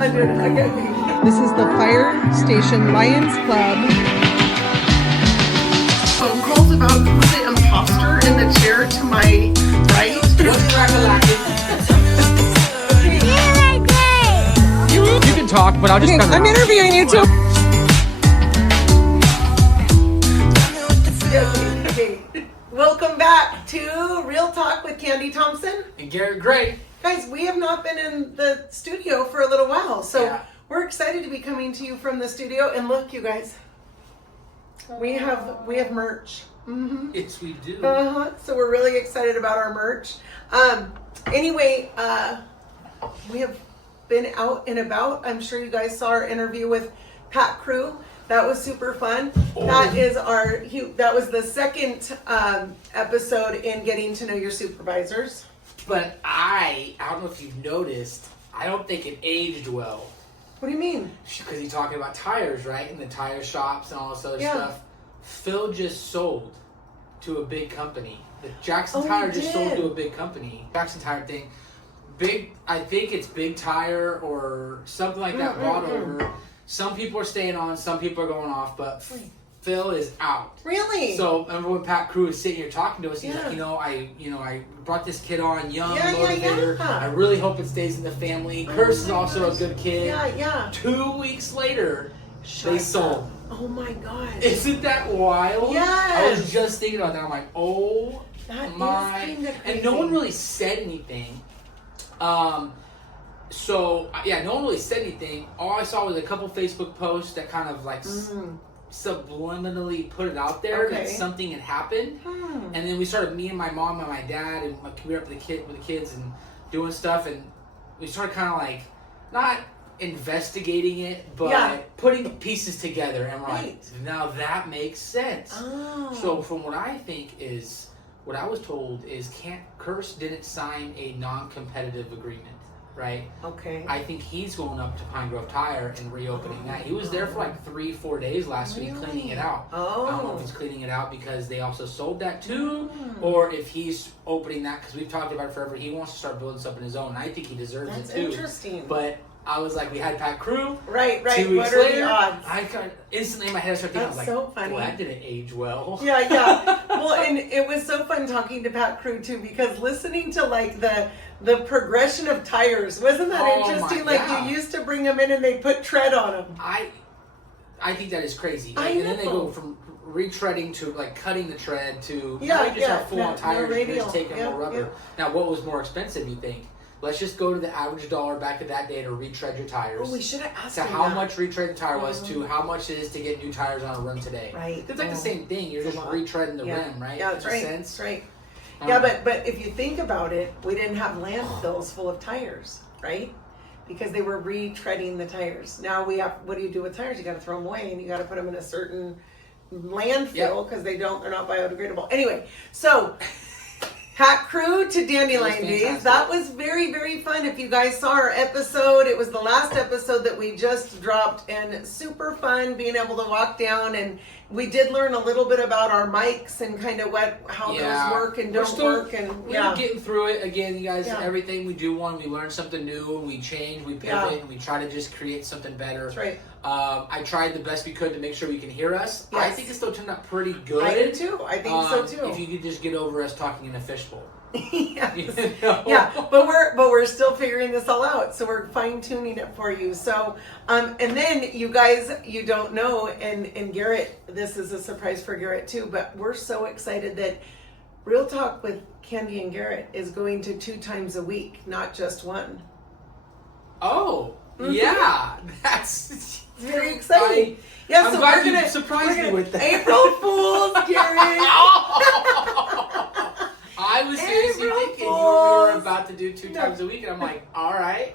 I'm doing it. Okay. This is the Fire Station Lions Club. Phone calls about who's the imposter in the chair to my right. You can talk, but I'll just I'm interviewing you too. Okay. Welcome back to Real Talk with Kandi Thompson and Garrett Gray. Guys, we have not been in the studio for a little while, so Yeah. we're excited to be coming to you from the studio. And look, you guys, we have merch. Mm-hmm. Yes, we do. So we're really excited about our merch. Anyway, we have been out and about. I'm sure you guys saw our interview with Pat Crew. That was super fun. That was the second episode in getting to know your supervisors. But I don't know if you've noticed, I don't think it aged well. What do you mean? Because you're talking about tires, right? And the tire shops and all this other stuff. Phil just sold to a big company. The Jackson Tire just sold to a big company. Jackson Tire thing. I think it's Big Tire or something like that brought over. Some people are staying on, some people are going off, but Phil is out. Really? So remember when Pat Crew was sitting here talking to us, he's like, I brought this kid on, young, motivator. I really hope it stays in the family. Curse is also a good kid. Yeah. 2 weeks later, they sold. Oh my God. Isn't that wild? Yes. I was just thinking about that. I'm like, oh that my. Is crazy. And no one really said anything. No one really said anything. All I saw was a couple Facebook posts that kind of like subliminally put it out there that something had happened. And then we started, me and my mom and my dad, and we were up with the kids and doing stuff, and we started kind of like, not investigating it, but putting pieces together, and we're like, now that makes sense. So from what I think is, what I was told is Curse didn't sign a non-competitive agreement, right? Okay. I think he's going up to Pine Grove Tire and reopening that. He was there for like 3-4 days last week cleaning it out. I don't know if he's cleaning it out because they also sold that too, or if he's opening that because we've talked about it forever. He wants to start building something of his own. I think he deserves it too. That's interesting. But I was like, we had Pat Crew. Right. 2 weeks What are later, the odds? I instantly in my head started thinking, I was like, so funny. well, that didn't age well. Yeah. Well, and it was so fun talking to Pat Crew too, because listening to like the progression of tires, wasn't that interesting? Like you used to bring them in and they put tread on them. I think that is crazy. And then they go from retreading to like cutting the tread to just have full on tires and just taking more rubber. Yeah. Now, what was more expensive, you think? Let's just go to the average dollar back in that day to retread your tires. Oh, we should have asked to him how that. much retread the tire was to how much it is to get new tires on a run today. Right. It's like the same thing. You're just retreading the rim, right? Yeah, that's right. Sense? That's right. Yeah, but if you think about it, we didn't have landfills full of tires, right? Because they were retreading the tires. Now we have. What do you do with tires? You got to throw them away, and you got to put them in a certain landfill because they're not biodegradable. Anyway, so. Pat Crew to Dandelion Days. That was very, very fun. If you guys saw our episode, it was the last episode that we just dropped, and super fun being able to walk down, and we did learn a little bit about our mics and kind of how those work and don't work. And we're getting through it again, you guys. Everything we do we learn something new, and we change, we pivot, and we try to just create something better. That's right. I tried the best we could to make sure we can hear us. Yes. I think it still turned out pretty good. I do too. I think so too. If you could just get over us talking in a fishbowl. Yes. You know? Yeah, but we're still figuring this all out, so we're fine tuning it for you. So, and then you guys, you don't know, and Garrett, this is a surprise for Garrett too. But we're so excited that Real Talk with Kandi and Garrett is going to 2 times a week, not just one. Oh, yeah, that's very exciting. I'm glad you surprised me with that. April Fools, Garrett. I was seriously thinking you were about to do 2 times a week, and I'm like, all right.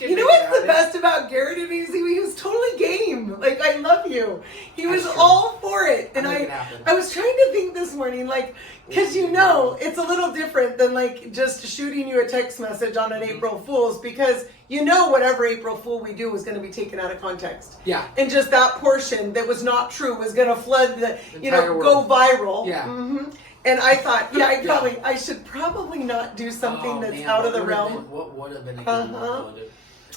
You know what's the best about Garrett and Easy? He was totally game. Like, I love you. He was all for it. And I was trying to think this morning, like, because it's a little different than like just shooting you a text message on an April Fool's, because whatever April Fool we do is going to be taken out of context. Yeah. And just that portion that was not true was going to flood the go viral. Yeah. Mm-hmm. And I thought, I should probably not do something that's out of the realm. What would have been a good one?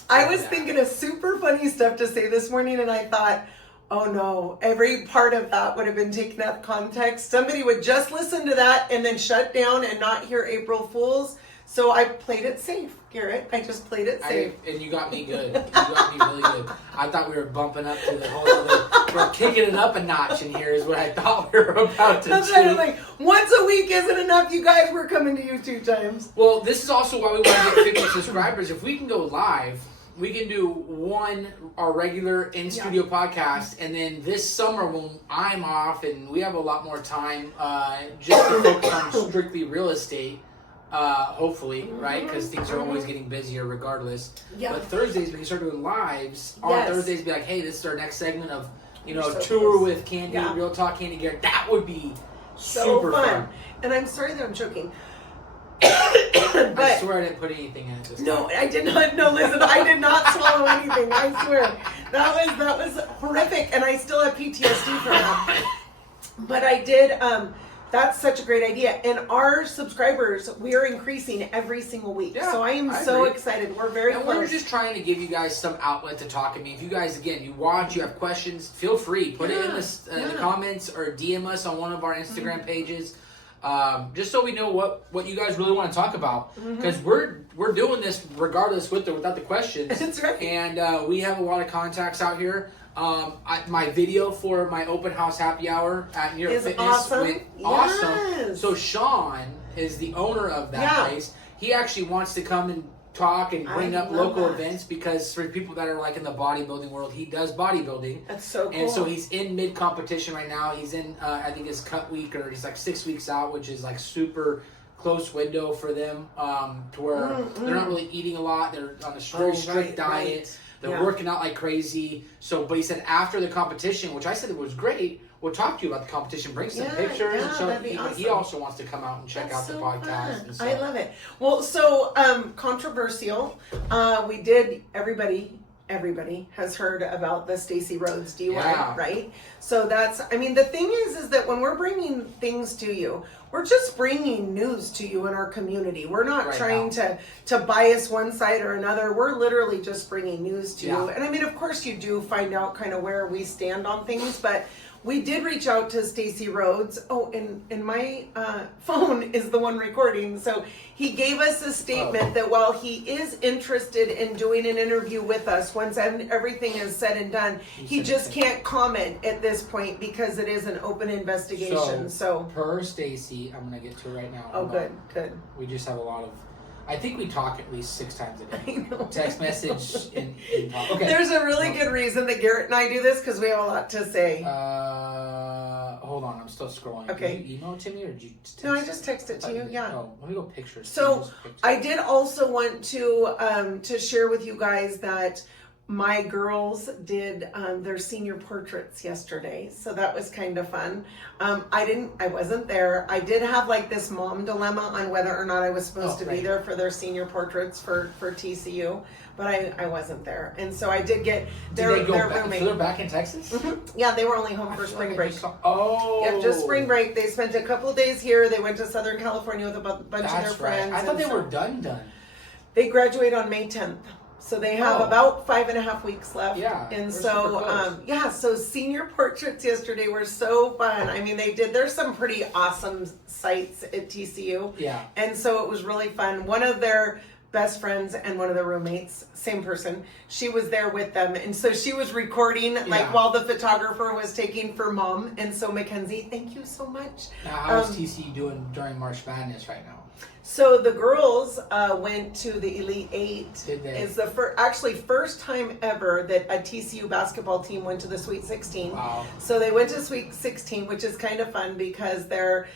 I was thinking of super funny stuff to say this morning, and I thought, oh no, every part of that would have been taken out of context. Somebody would just listen to that and then shut down and not hear April Fools. So I played it safe, Garrett. I just played it safe. And you got me good. You got me really good. I thought we were bumping up to the whole other... We're kicking it up a notch in here is what I thought we were about to do. That's right. Like, once a week isn't enough. You guys were coming to you 2 times. Well, this is also why we want to get 50 subscribers. If we can go live, we can do our regular in-studio podcast, and then this summer when I'm off and we have a lot more time, just to focus on strictly real estate, hopefully, right? Because things are always getting busier regardless. Yeah. But Thursdays, we can start doing lives. On Thursdays, be like, hey, this is our next segment of, so tour close. With Kandi, Real Talk Kandi Garrett. That would be super fun. And I'm sorry that I'm choking. But I swear I didn't put anything in it this time. No, I did not. No, listen, I did not swallow anything. I swear. That was horrific, and I still have PTSD from that. But I did. That's such a great idea. And our subscribers, we are increasing every single week. Yeah, so I am so excited. We're very close. We're just trying to give you guys some outlet to talk. I mean, if you guys, again, you watch, you have questions, feel free. Put it in the comments or DM us on one of our Instagram pages. Just so we know what you guys really want to talk about. Because we're doing this regardless with or without the questions. That's right. And we have a lot of contacts out here. My video for my open house happy hour at New York Fitness went awesome. So Sean is the owner of that place. He actually wants to come and talk and bring up local events because for people that are like in the bodybuilding world, he does bodybuilding. That's so cool. And so he's in mid competition right now. He's in I think his cut week, or he's like 6 weeks out, which is like super close window for them to where they're not really eating a lot. They're on a very strict diet. Right. They're working out like crazy. So, but he said after the competition, which I said it was great, we'll talk to you about the competition, bring some pictures. And that'd be awesome. He also wants to come out and check out the podcast. And I love it. Well, so controversial. We did, everybody has heard about the Stacey Rhodes DUI, right? So that's, I mean, the thing is that when we're bringing things to you, we're just bringing news to you in our community. We're not trying to bias one side or another. We're literally just bringing news to you. And I mean, of course you do find out kind of where we stand on things, but we did reach out to Stacey Rhodes. Oh, and my phone is the one recording. So he gave us a statement that while he is interested in doing an interview with us, once everything is said and done, he just can't comment at this point because it is an open investigation. So per Stacey, I'm going to get to it right now. Oh, good. We just have a lot of... I think we talk at least 6 times a day. Text message and talk. Okay. There's a really good reason that Garrett and I do this because we have a lot to say. Hold on, I'm still scrolling. Okay. Did you email it to me or did you text No, I just texted it to you. Yeah. Oh, let me go pictures. So I did also want to share with you guys that my girls did their senior portraits yesterday, so that was kind of fun. I wasn't there. I did have like this mom dilemma on whether or not I was supposed to be there for their senior portraits for TCU, but I wasn't there, and so I did get their roommate. So they're back in Texas? Yeah, they were only home for spring break. Yeah, just spring break. They spent a couple days here. They went to Southern California with a bunch of their friends. I thought they were done. They graduate on May 10th. So they have about 5.5 weeks left. Yeah. And so, so senior portraits yesterday were so fun. I mean, there's some pretty awesome sites at TCU. Yeah. And so it was really fun. One of their best friends and one of their roommates, same person, she was there with them. And so she was recording while the photographer was taking for mom. And so Mackenzie, thank you so much. How's TCU doing during March Madness right now? So the girls went to the Elite Eight. Did they? It's the first time ever that a TCU basketball team went to the Sweet 16. Wow. So they went to Sweet 16, which is kind of fun because they're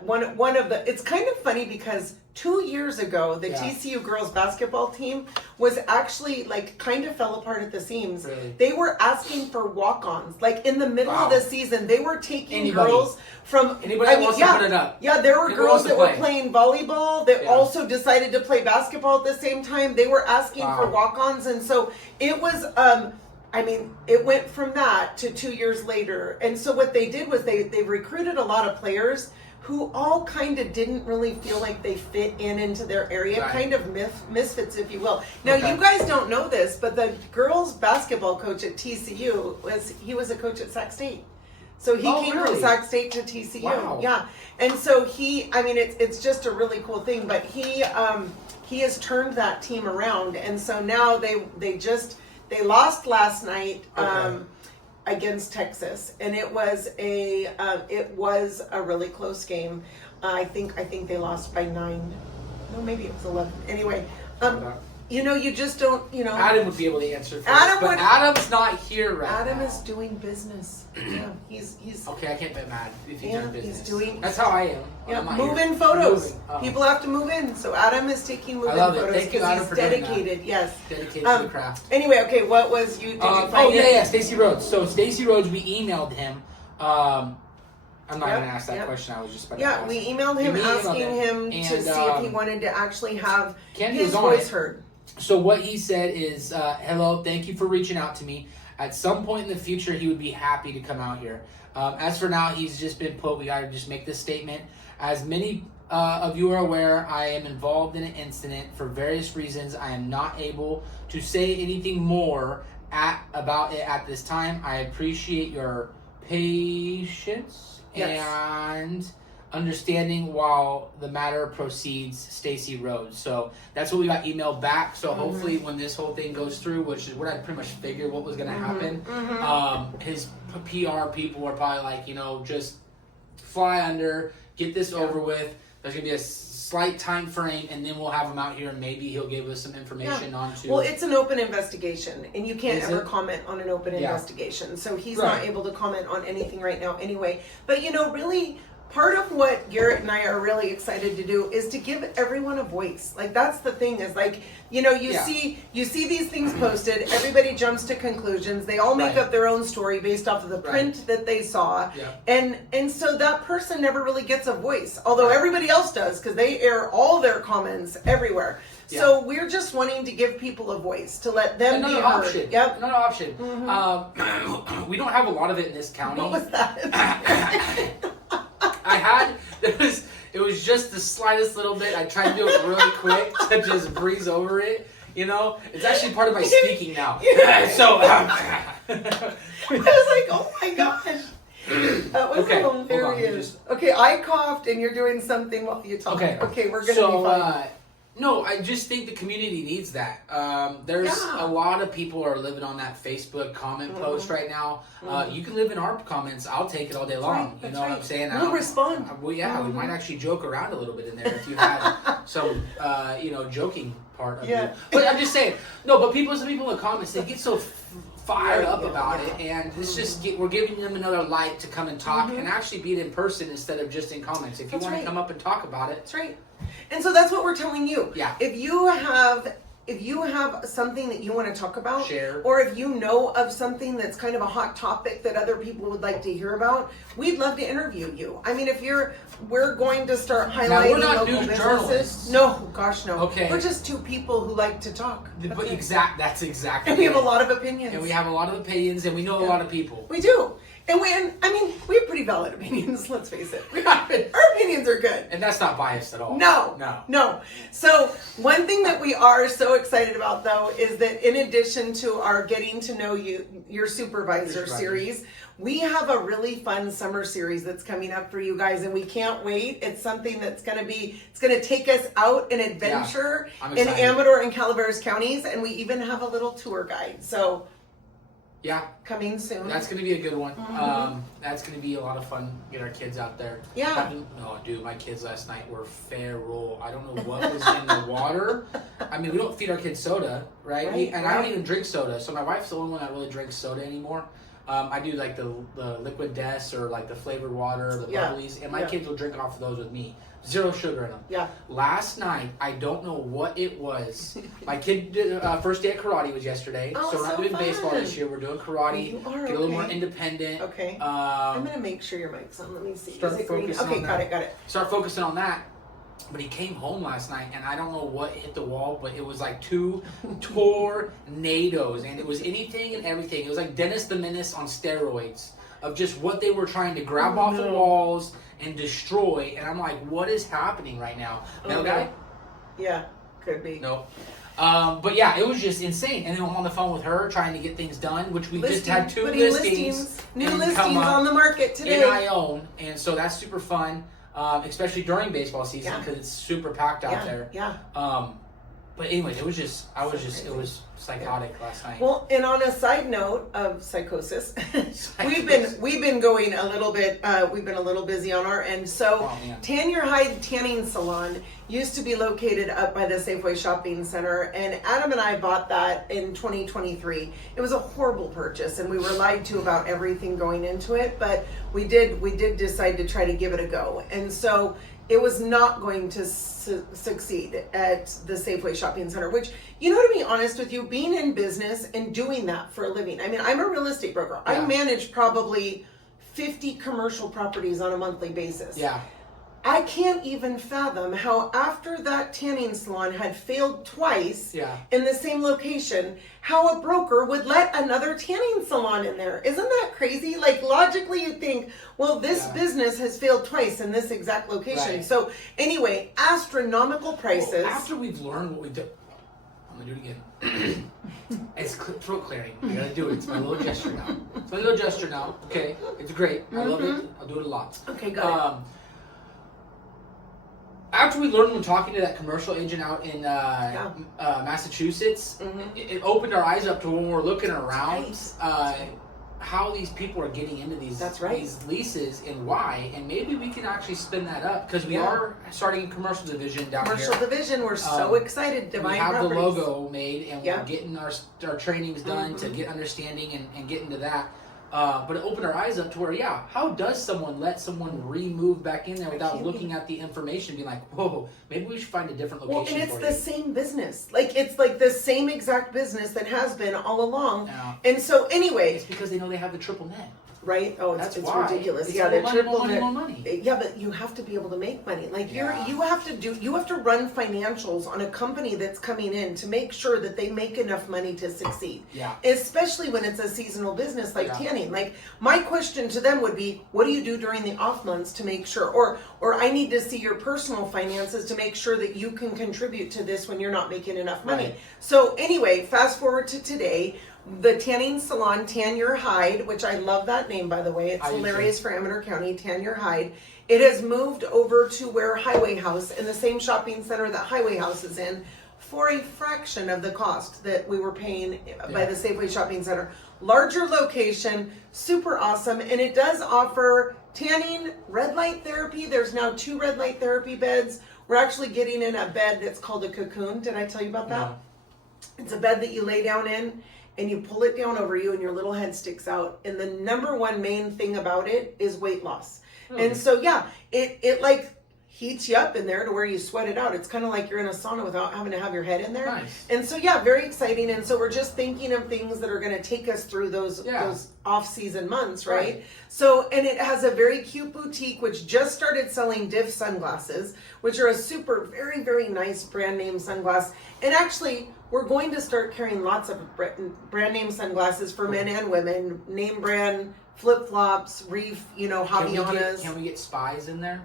one of the. It's kind of funny because 2 years ago the TCU girls basketball team was actually like kind of fell apart at the seams. Really? They were asking for walk-ons. Like in the middle of the season, they were taking girls from anybody wants to put it up. Yeah, there were girls that were playing volleyball that also decided to play basketball at the same time. They were asking for walk-ons, and so it was. It went from that to 2 years later, and so what they did was they recruited a lot of players. who all kind of didn't really feel like they fit into their area, Right. kind of misfits, if you will. Now, you guys don't know this, but the girls basketball coach at TCU was a coach at Sac State. So he came from Sac State to TCU. Wow. Yeah. And so it's just a really cool thing, but he has turned that team around, and so now they lost last night against Texas, and it was a really close game. I think they lost by 9. No, maybe it was 11. Anyway, you just don't, Adam would be able to answer for Adam this, but Adam's not here right now. Adam is doing business. Yeah, he's okay. I can't get mad if he's doing business. He's doing. That's how I am. Yeah, move-in photos. People have to move in, so Adam is taking move-in photos because he's dedicated. Yes, dedicated to the craft. Anyway, okay, what was you? Did you find it? Yeah, Stacy Rhodes. So Stacy Rhodes, we emailed him. I'm not going to ask that question. I was just about to ask. We emailed him asking him to see if he wanted to actually have his voice heard. So what he said is, hello, thank you for reaching out to me. At some point in the future, he would be happy to come out here. As for now, he's just been put, we got to just make this statement. As many of you are aware, I am involved in an incident. For various reasons, I am not able to say anything more about it at this time. I appreciate your patience and understanding while the matter proceeds, Stacy Rhodes. So that's what we got emailed back. So hopefully when this whole thing goes through, which is what I pretty much figured what was going to happen, his PR people are probably like, just fly under, get this over with. There's going to be a slight time frame, and then we'll have him out here, and maybe he'll give us some information on to... Well, it's an open investigation, and you can't ever comment on an open investigation. So he's not able to comment on anything right now anyway. But, really... Part of what Garrett and I are really excited to do is to give everyone a voice. Like, that's the thing is, like, you see these things posted, everybody jumps to conclusions, they all make up their own story based off of the print that they saw, and so that person never really gets a voice, although everybody else does, because they air all their comments everywhere. So we're just wanting to give people a voice, to let them be heard. Another option. We don't have a lot of it in this county. What was that? It was just the slightest little bit. I tried to do it really quick to just breeze over it. It's actually part of my speaking now. So I was like, oh my gosh. That was hilarious. Okay, I coughed and you're doing something while you talk. Okay, we're going to be fine. No, I just think the community needs that. There's a lot of people are living on that Facebook comment post right now. You can live in our comments. I'll take it all day long. You know what I'm saying? We'll respond. We might actually joke around a little bit in there if you have some, joking part of it. But I'm just saying, but some people in the comments, they get so fired up about it, and it's just we're giving them another light to come and talk and actually be it in person instead of just in comments. If you want to come up and talk about it, that's right. And so that's what we're telling you. Yeah. If you have something that you want to talk about, share, or if you know of something that's kind of a hot topic that other people would like to hear about, we'd love to interview you. I mean, we're going to start highlighting local businesses. Journalists. No, gosh, no. Okay. We're just two people who like to talk. That's exactly. And we have a lot of opinions. And we have a lot of opinions, and we know a lot of people. We do. And we have pretty valid opinions, let's face it. Our opinions are good. And that's not biased at all. No. So one thing that we are so excited about, though, is that in addition to our Getting to Know Your Supervisor series, we have a really fun summer series that's coming up for you guys, and we can't wait. It's something that's going to take us out an adventure in Amador and Calaveras counties, and we even have a little tour guide. So... coming soon. That's going to be a good one. That's going to be a lot of fun. Get our kids out there. Dude, my kids last night were feral. I don't know what was in the water. I mean, we don't feed our kids soda, right? I don't even drink soda. So my wife's the only one that really drinks soda anymore. I do like the liquid Des or like the flavored water, the bubblies, and my kids will drink off of those with me. 0 sugar in them. Last night, I don't know what it was. My kid did, first day at karate was yesterday. So we're not doing baseball this year. We're doing karate. Get a little more independent. Okay. I'm going to make sure your mic's on. Let me see. Start focusing on that. Got it. Start focusing on that. But he came home last night, and I don't know what hit the wall, but it was like 2 tornadoes, and it was anything and everything. It was like Dennis the Menace on steroids. of just what they were trying to grab off the walls and destroy. And I'm like, what is happening right now? Metal guy? Yeah, could be. No. But yeah, it was just insane. And then I'm on the phone with her trying to get things done, which we just had 2 listings. New listings on the market today. And I own. And so that's super fun, especially during baseball season because it's super packed out there. Yeah. But anyway, it was just, it was psychotic last night. Well, and on a side note of psychosis, we've been going a little bit, we've been a little busy on our end. So Tan Your Hide Tanning Salon used to be located up by the Safeway Shopping Center, and Adam and I bought that in 2023. It was a horrible purchase, and we were lied to about everything going into it, but we did decide to try to give it a go. And so it was not going to succeed at the Safeway Shopping Center, which, you know, to be honest with you, being in business and doing that for a living, I mean, I'm a real estate broker. I manage probably 50 commercial properties on a monthly basis. Yeah. I can't even fathom how after that tanning salon had failed twice in the same location, how a broker would let another tanning salon in there. Isn't that crazy? Like, logically you'd think, well, this business has failed twice in this exact location. Right. So anyway, astronomical prices. Well, after we've learned what we do, I'm gonna do it again. It's throat clearing. I gotta do it. It's my little gesture now. Okay, it's great. I love it. I'll do it a lot. Okay, got it. After we learned when talking to that commercial agent out in Massachusetts, it opened our eyes up to when we're looking around how these people are getting into these leases and why, and maybe we can actually spin that up because we are starting a commercial division down here. Commercial division, we're so excited to buy properties. We have the logo made and we're getting our trainings done to get understanding and get into that. But it opened our eyes up to where, how does someone let someone re-move back in there without looking at the information, being like, whoa, maybe we should find a different location. Well, and it's the same business. Like, it's like the same exact business that has been all along. Yeah. And so, anyway. It's because they know they have the triple net. Right? Oh, it's ridiculous. It's they're triple net. More money. Yeah, but you have to be able to make money. Like you have to run financials on a company that's coming in to make sure that they make enough money to succeed. Yeah. Especially when it's a seasonal business like tanning. Like, my question to them would be, what do you do during the off months to make sure, or I need to see your personal finances to make sure that you can contribute to this when you're not making enough money. Right. So anyway, fast forward to today. The tanning salon, Tan Your Hide, which I love that name, by the way. It's hilarious for Amador County, Tan Your Hide. It has moved over to where Highway House, in the same shopping center that Highway House is in, for a fraction of the cost that we were paying by the Safeway Shopping Center. Larger location, super awesome, and it does offer tanning, red light therapy. There's now 2 red light therapy beds. We're actually getting in a bed that's called a cocoon. Did I tell you about that? No. It's a bed that you lay down in, and you pull it down over you and your little head sticks out. And the number one main thing about it is weight loss. And so, it like heats you up in there to where you sweat it out. It's kind of like you're in a sauna without having to have your head in there. Nice. And so, very exciting. And so we're just thinking of things that are going to take us through those off-season months, right? So, and it has a very cute boutique, which just started selling Div sunglasses, which are a super, very, very nice brand name sunglass. And actually, we're going to start carrying lots of brand name sunglasses for men and women, name brand, flip-flops, Reef, Javianas. Can we get spies in there?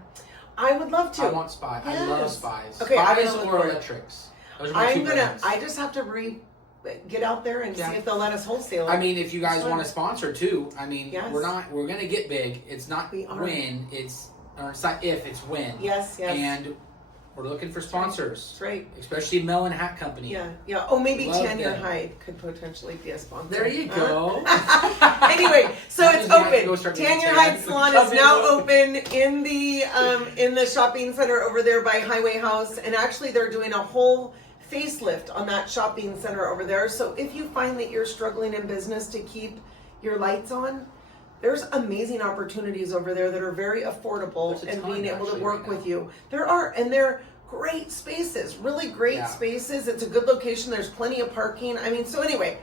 I would love to. I want spies. Yes. I love spies. Okay, spies or electrics. I just have to get out there and see if they'll let us wholesale. I mean, if you guys want to sponsor too, I mean, we're gonna get big. It's not when, it's not if, it's when. Yes. And we're looking for sponsors. That's right. Especially Melon Hat Company. Yeah. Oh, maybe Tan Your Hide could potentially be a sponsor. There you go. Anyway, so it's open. Tan Your Hide Salon is now open in the shopping center over there by Highway House, and actually they're doing a whole facelift on that shopping center over there. So if you find that you're struggling in business to keep your lights on, there's amazing opportunities over there that are very affordable and being able to work with you. There are, and they're great spaces, really great spaces. It's a good location. There's plenty of parking. I mean, so anyway.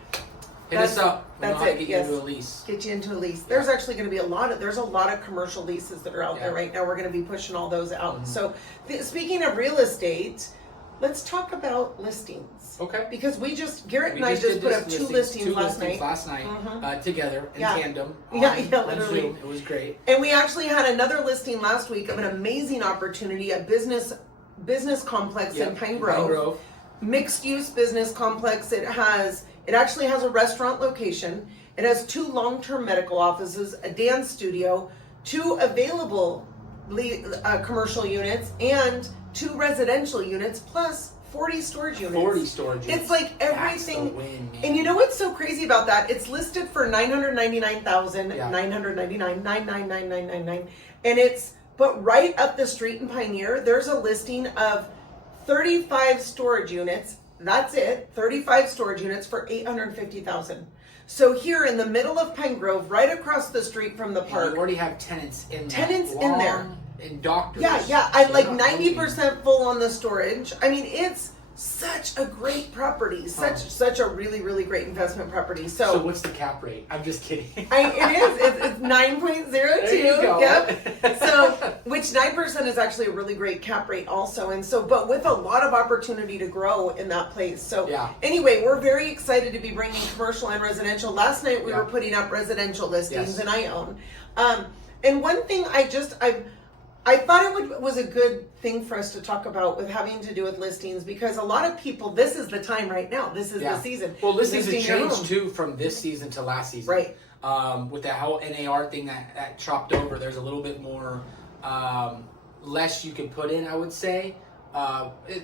Hit us up. That's it. Get you into a lease. Get you into a lease. There's actually going to be a lot of commercial leases that are out there right now. We're going to be pushing all those out. So speaking of real estate, let's talk about listings. Okay. Because Garrett and I just put up two listings last night. Together in tandem. Literally. On Zoom. It was great. And we actually had another listing last week of an amazing opportunity, a business complex in Pine Grove. Mixed use business complex. It actually has a restaurant location. It has 2 long-term medical offices, a dance studio, 2 available commercial units, and 2 residential units, plus 40 storage units. 40 storage units. It's like everything. That's the win, man. And you know what's so crazy about that? It's listed for $999,999, but right up the street in Pioneer, there's a listing of 35 storage units. That's it. 35 storage units for $850,000. So here in the middle of Pine Grove, right across the street from the park, you already have tenants in there. And doctors. Yeah. I like 90% full on the storage. I mean, it's such a great property. Such a really, really great investment property. So what's the cap rate? I'm just kidding. It's 9.02. There you go. Yep. So, which 9% is actually a really great cap rate also. And so, but with a lot of opportunity to grow in that place. So anyway, we're very excited to be bringing commercial and residential. Last night we were putting up residential listings, and I own. And one thing I thought it was a good thing for us to talk about with having to do with listings, because a lot of people, this is the time right now. This is the season. Well, listings have changed too from this season to last season. Right. With that whole NAR thing that chopped over, there's a little bit more less you can put in, I would say.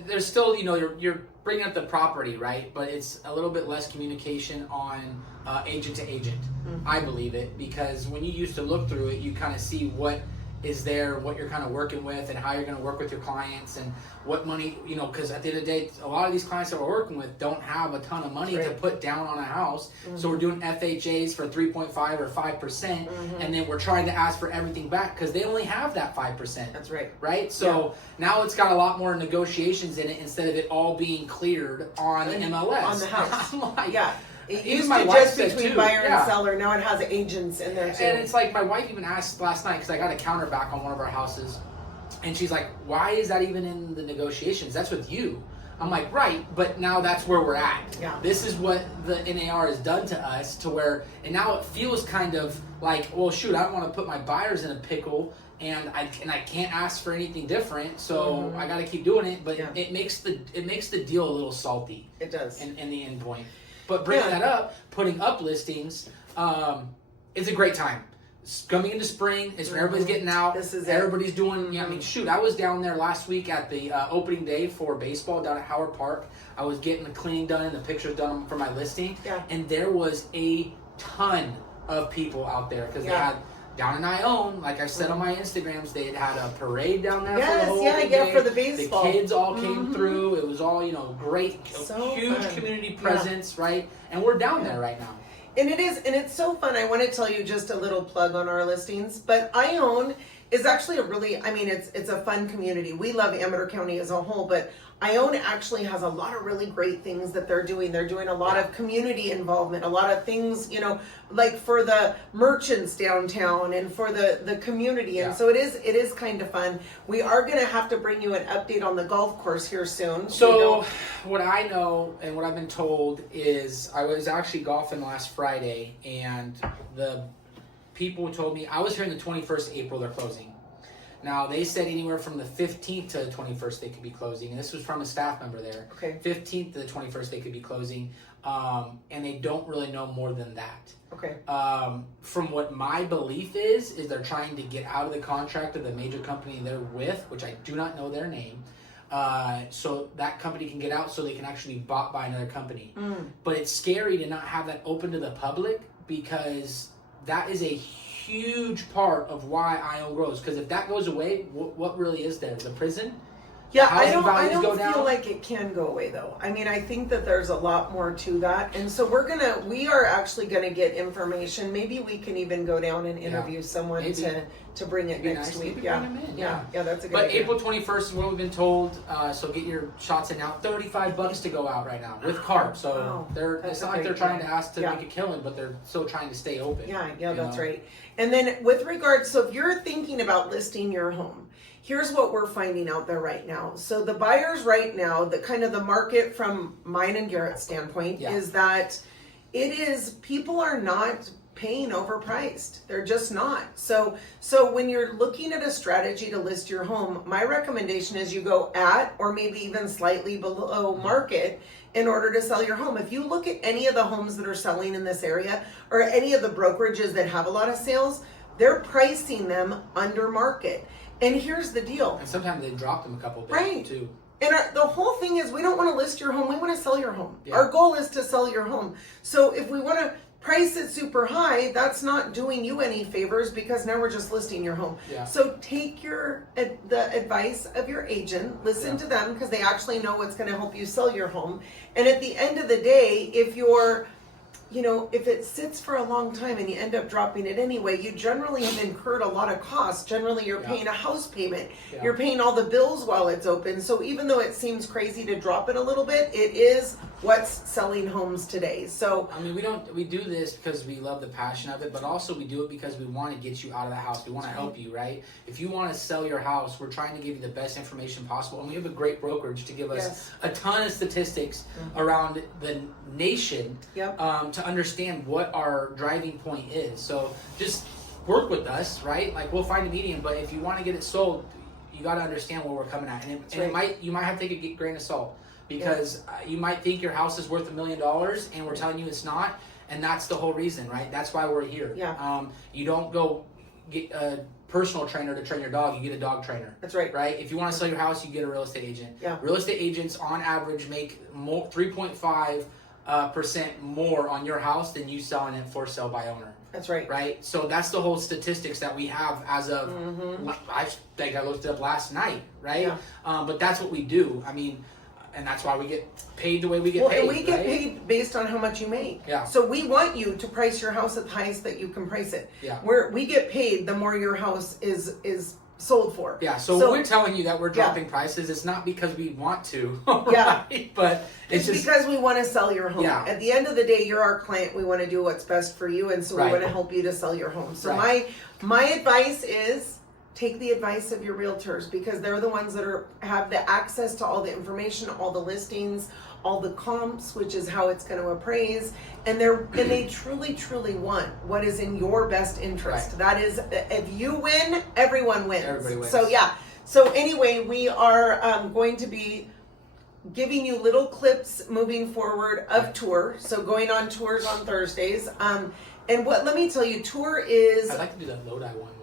There's still, you're bringing up the property, right? But it's a little bit less communication on agent to agent. Mm-hmm. I believe it, because when you used to look through it, you kind of see what is there, what you're kind of working with, and how you're going to work with your clients, and what money, because at the end of the day, a lot of these clients that we're working with don't have a ton of money to put down on a house. Mm-hmm. So we're doing FHAs for 3.5 or 5%, and then we're trying to ask for everything back because they only have that 5%. That's right. Right? So now it's got a lot more negotiations in it instead of it all being cleared on MLS. On the house. It used my to wife just between buyer and seller. Now it has agents in there too. And it's like my wife even asked last night, because I got a counter back on one of our houses, and she's like, "Why is that even in the negotiations? That's with you." I'm like, "Right, but now that's where we're at. Yeah. This is what the NAR has done to us, to where, and now it feels kind of like, well, shoot, I don't want to put my buyers in a pickle." And I can't ask for anything different, so I got to keep doing it. But it makes the deal a little salty. It does. In the end point. But bringing that up, putting up listings, it's a great time. It's coming into spring. It's when everybody's getting out. Everybody's doing. I mean, shoot, I was down there last week at the opening day for baseball down at Howard Park. I was getting the cleaning done and the pictures done for my listing. Yeah. And there was a ton of people out there because they had. Down in Ione, like I said on my Instagrams, they had a parade down there for the whole day. For the baseball. The kids all came through. It was all, great, huge community presence, right? And we're down there right now. And it is, and it's so fun. I want to tell you just a little plug on our listings, but Ione is actually it's a fun community. We love Amador County as a whole, but Ione actually has a lot of really great things that they're doing. They're doing a lot of community involvement, a lot of things, like for the merchants downtown and for the community. And so it is kind of fun. We are going to have to bring you an update on the golf course here soon. So what I know and what I've been told is I was actually golfing last Friday, and the people told me, I was hearing the 21st April they're closing. Now, they said anywhere from the 15th to the 21st they could be closing. And this was from a staff member there. Okay. 15th to the 21st they could be closing. And they don't really know more than that. Okay. From what my belief is they're trying to get out of the contract of the major company they're with, which I do not know their name. So that company can get out so they can actually be bought by another company. But it's scary to not have that open to the public, because that is a huge part of why Ione grows. Because if that goes away, what really is there? The prison? Yeah, I don't feel like it can go away though. I mean, I think that there's a lot more to that. And so we are actually gonna get information. Maybe we can even go down and interview someone to bring it next week. Yeah, that's a good idea. April 21st is what we've been told. So get your shots in now. $35 to go out right now with carbs. So it's not like they're trying to ask to make a killing, but they're still trying to stay open. Yeah, that's right. And then with regards, so if you're thinking about listing your home, here's what we're finding out there right now. So the buyers right now, the kind of the market from mine and Garrett's standpoint is that people are not paying overpriced. They're just not. So when you're looking at a strategy to list your home, my recommendation is you go at or maybe even slightly below market in order to sell your home. If you look at any of the homes that are selling in this area or any of the brokerages that have a lot of sales, they're pricing them under market. And here's the deal. And sometimes they drop them a couple bit too. And the whole thing is we don't want to list your home. We want to sell your home. Yeah. Our goal is to sell your home. So if we want to price it super high, that's not doing you any favors because now we're just listing your home. Yeah. So take the advice of your agent, listen to them because they actually know what's going to help you sell your home. And at the end of the day, if it sits for a long time and you end up dropping it anyway, you generally have incurred a lot of costs. Generally, you're paying a house payment. Yeah. You're paying all the bills while it's open. So even though it seems crazy to drop it a little bit, it is what's selling homes today. So I mean, we do this because we love the passion of it, but also we do it because we want to get you out of the house. We want to help you, right? If you want to sell your house, we're trying to give you the best information possible, and we have a great brokerage to give us a ton of statistics around the nation to understand what our driving point is. So just work with us, right? Like we'll find a medium, but if you want to get it sold, you got to understand where we're coming at, and you might have to take a grain of salt. Because you might think your house is worth $1 million and we're telling you it's not, and that's the whole reason, right? That's why we're here. Yeah. You don't go get a personal trainer to train your dog, you get a dog trainer. That's right. Right? If you want to sell your house, you get a real estate agent. Yeah. Real estate agents on average make 3.5% more on your house than you selling it for sale by owner. That's right. Right? So that's the whole statistics that we have as of, I think I looked it up last night, right? Yeah. But that's what we do. I mean, and that's why we get paid the way we get paid. And we get paid based on how much you make. Yeah. So we want you to price your house at the highest that you can price it. Yeah. We get paid the more your house is sold for. Yeah. So when we're telling you that we're dropping prices, it's not because we want to. Right? But it's just because we want to sell your home. Yeah. At the end of the day, you're our client. We want to do what's best for you, and so we want to help you to sell your home. So my advice is, take the advice of your realtors because they're the ones that have the access to all the information, all the listings, all the comps, which is how it's going to appraise, and they truly want what is in your best interest. That is, if you win, everyone wins. Everybody wins. So anyway, we are going to be giving you little clips moving forward of tour. So going on tours on Thursdays. And let me tell you, tour is. I'd like to do that Lodi one.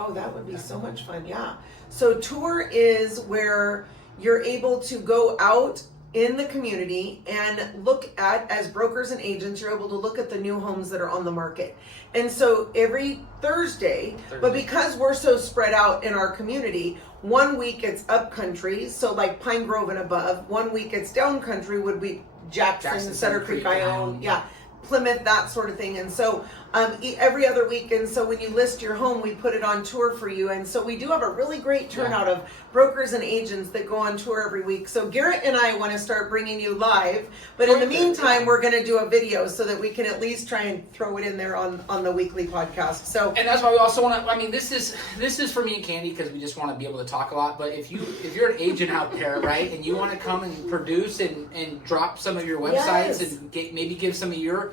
Oh, that would be so much fun, yeah. So tour is where you're able to go out in the community and look at, as brokers and agents, you're able to look at the new homes that are on the market. And so every Thursday, but because we're so spread out in our community, 1 week it's up country, so like Pine Grove and above. 1 week it's down country, would be Jackson, Cedar Creek, Ione, Plymouth, that sort of thing. And so every other week, and so when you list your home, we put it on tour for you. And so we do have a really great turnout of brokers and agents that go on tour every week. So Garrett and I want to start bringing you live, but in the meantime, we're going to do a video so that we can at least try and throw it in there on the weekly podcast. So, and that's why we also want to, I mean, this is for me and Kandi because we just want to be able to talk a lot. But if you're an agent out there, right, and you want to come and produce and drop some of your websites and maybe give some of your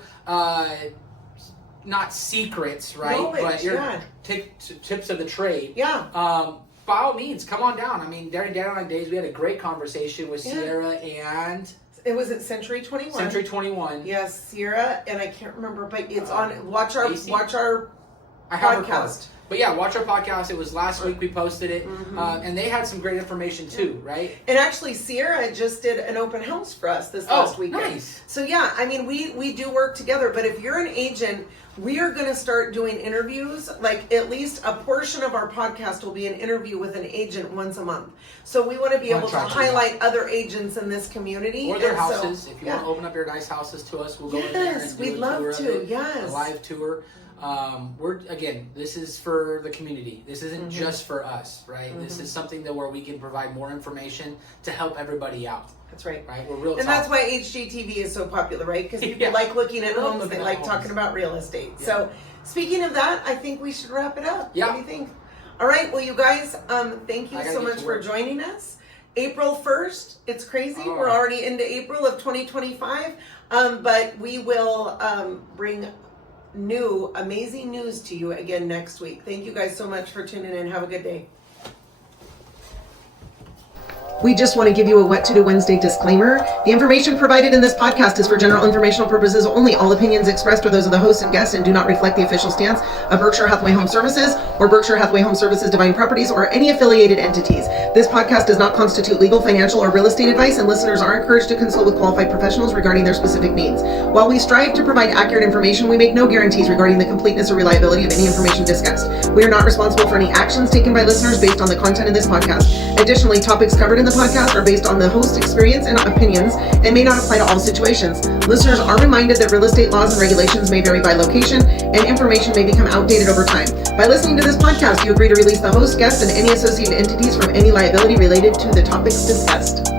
not secrets, right? Knowledge, but your tips of the trade. Yeah. By all means, come on down. I mean, during Down Days, we had a great conversation with Sierra and... It was at Century 21. Century 21. Yes, Sierra, and I can't remember, but it's on... Watch our podcast. But yeah, watch our podcast. It was last week we posted it. And they had some great information too, right? And actually, Sierra just did an open house for us this last weekend. Nice. So yeah, I mean, we do work together, but if you're an agent, we are going to start doing interviews. Like at least a portion of our podcast will be an interview with an agent once a month. So we want to be able to highlight other agents in this community. Or their houses. If you want to open up your nice houses to us, we'll go in there and do we'd love to. A live tour. This is for the community. This isn't just for us, right? This is something where we can provide more information to help everybody out. That's right. Right? We're real. And that's why HGTV is so popular, right? Because people like looking at homes. They like talking about real estate. Yeah. So, speaking of that, I think we should wrap it up. Yeah. What do you think? All right, well, you guys, thank you I gotta so get much to for work. joining us. April 1st, it's crazy. Oh. We're already into April of 2025, but we will bring new, amazing news to you again next week. Thank you guys so much for tuning in. Have a good day. We just want to give you a What to Do Wednesday disclaimer. The information provided in this podcast is for general informational purposes only. All opinions expressed are those of the host and guests and do not reflect the official stance of Berkshire Hathaway Home Services or Berkshire Hathaway Home Services Divine Properties or any affiliated entities. This podcast does not constitute legal, financial, or real estate advice, and listeners are encouraged to consult with qualified professionals regarding their specific needs. While we strive to provide accurate information, we make no guarantees regarding the completeness or reliability of any information discussed. We are not responsible for any actions taken by listeners based on the content of this podcast. Additionally, topics covered in the podcast are based on the host's experience and opinions and may not apply to all situations. Listeners are reminded that real estate laws and regulations may vary by location and information may become outdated over time. By listening to this podcast, you agree to release the host, guests, and any associated entities from any liability related to the topics discussed.